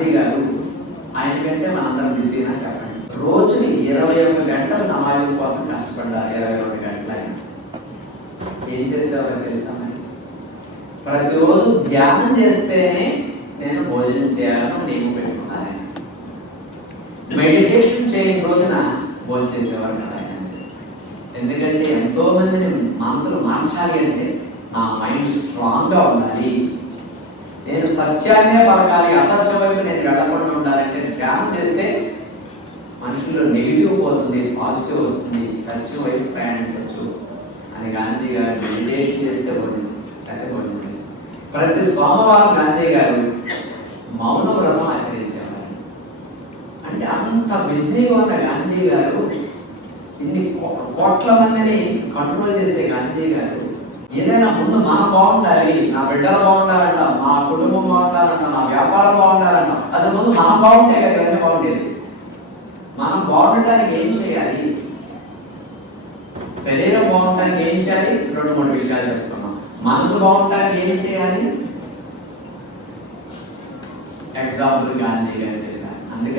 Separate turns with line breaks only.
గాంధీ గారు ఆయన కంటే మనందరం బిజీనా చెప్పండి. రోజుని ఇరవై ఒక్క గంటలు సమాజం కోసం కష్టపడ్డారు. ఇరవై ఒక్క గంటలు ఆయన. ఏం చేసేవారు తెలుసా ప్రతిరోజు ధ్యానం చేస్తేనే నేను భోజనం చేయాలని నియమం పెట్టుకున్నాను ఆయన. మెడిటేషన్ చేయని రోజున భోజనం చేసేవారు కదా ఆయన. ఎందుకంటే ఎంతో మందిని మనసులు మార్చాలి అంటే నా మైండ్ స్ట్రాంగ్గా ఉండాలి. నేను సత్యాన్నే పలకాలి అసత్యం వైపు నేను వెళ్ళకుండా ఉండాలంటే ధ్యానం చేస్తే మనుషుల్లో నెగిటివ్ పోతుంది పాజిటివ్ వస్తుంది సత్యం వైపు ప్రయాణించవచ్చు అని గాంధీ గారు మెడిటేషన్ చేస్తే పోయింది కట్టబడింది ప్రతి సోమవారం గాంధీ గారు మౌన వ్రతం ఆచరించేవారు. అంటే అంత బిజీగా ఉన్న గాంధీ గారు ఇన్ని కోట్ల మందిని కంట్రోల్ చేసే గాంధీ గారు ఏదైనా ముందు మనం బాగుండాలి నా బిడ్డలు బాగుండాలంట మా కుటుంబం బాగుండాలంట నా వ్యాపారం బాగుండాలంట అసలు ముందు మనం బాగుంటే కదా ఇవన్నీ బాగుండేది? మనం బాగుండటానికి ఏం చేయాలి? శరీరం బాగుండటానికి ఏం చేయాలి? రెండు మూడు విషయాలు చెప్తున్నాం. మనసు బాగుండటానికి ఏం చేయాలి? ఎగ్జాంపుల్ గాంధీ గారు చెప్పారు. అందుకని